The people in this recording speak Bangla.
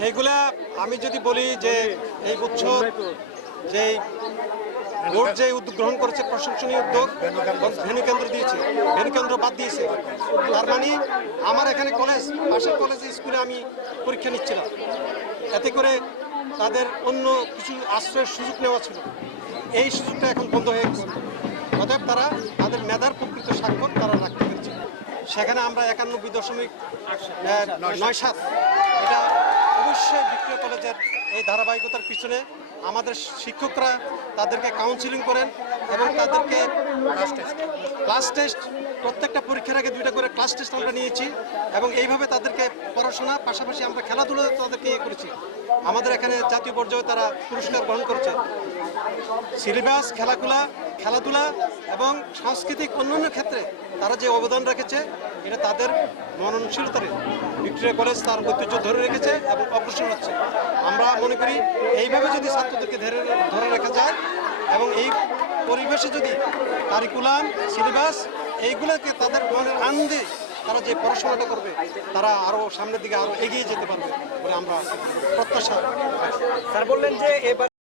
সেইগুলা আমি যদি বলি যে এই উৎসব যে বোর্ড যে উদ্যোগ গ্রহণ করেছে প্রশংসনীয় উদ্যোগ ভেনু কেন্দ্র দিয়েছে, ভেনু কেন্দ্র বাদ দিয়েছে। তার মানে আমার এখানে কলেজ, পাশের কলেজে স্কুলে আমি পরীক্ষা নিচ্ছিলাম। এতে করে তাদের অন্য কিছু আশ্রয়ের সুযোগ নেওয়া ছিল। এই সুযোগটা এখন বন্ধ হয়ে গেছে। অতএব তারা তাদের মেধার প্রকৃত স্বাক্ষর তারা রাখতে পেরেছে। সেখানে আমরা একানব্বই দশমিক নয় সাত, এটা কলেজের এই ধারাবাহিকতার পিছনে আমাদের শিক্ষকরা তাদেরকে কাউন্সিলিং করেন এবং তাদেরকে ক্লাস টেস্ট প্রত্যেকটা পরীক্ষার আগে দুইটা করে ক্লাস টেস্ট আমরা নিয়েছি এবং এইভাবে তাদেরকে পড়াশোনা, পাশাপাশি আমরা খেলাধুলো তাদেরকে ইয়ে করেছি। আমাদের এখানে জাতীয় পর্যায়ে তারা পুরস্কার গ্রহণ করছে। সিলেবাস খেলাধুলা খেলাধুলা এবং সাংস্কৃতিক অন্যান্য ক্ষেত্রে তারা যে অবদান রেখেছে এটা তাদের মননশীলতার ভিক্টোরিয়া কলেজ তার ঐতিহ্য ধরে রেখেছে এবং অগ্রসর হচ্ছে আমরা মনে করি এইভাবে যদি ছাত্রদেরকে ধরে ধরে রাখা যায় এবং এই পরিবেশে যদি কারিকুলাম সিলেবাস এইগুলোকে তাদের মনের আনন্দে তারা যে পড়াশোনাটা করবে, তারা আরও সামনের দিকে আরও এগিয়ে যেতে পারবে বলে আমরা প্রত্যাশা। স্যার বললেন যে এবার